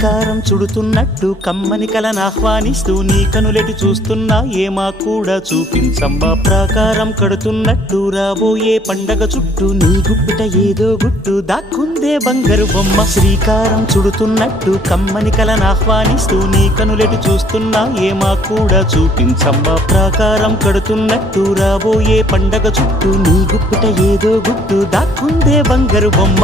శ్రీకారం చుడుతున్నట్టు కమ్మని కలను ఆహ్వానిస్తూ నీ కనులెటు చూస్తున్నా ఏమా కూడా చూపించమ్మా ప్రాకారం కడుతున్నట్టు రాబోయే పండగ చుట్టూ నీ గుప్పిట ఏదో గుట్టు దాక్కుందే బంగారు బొమ్మ శ్రీకారం చుడుతున్నట్టు కమ్మని కలను ఆహ్వానిస్తూ నీ కనులెటు చూస్తున్నా ఏమా కూడా చూపించమ్మా ప్రాకారం కడుతున్నట్టు రాబోయే పండగ చుట్టూ నీ గుప్పిట ఏదో గుట్టు దాక్కుందే బంగారు బొమ్మ.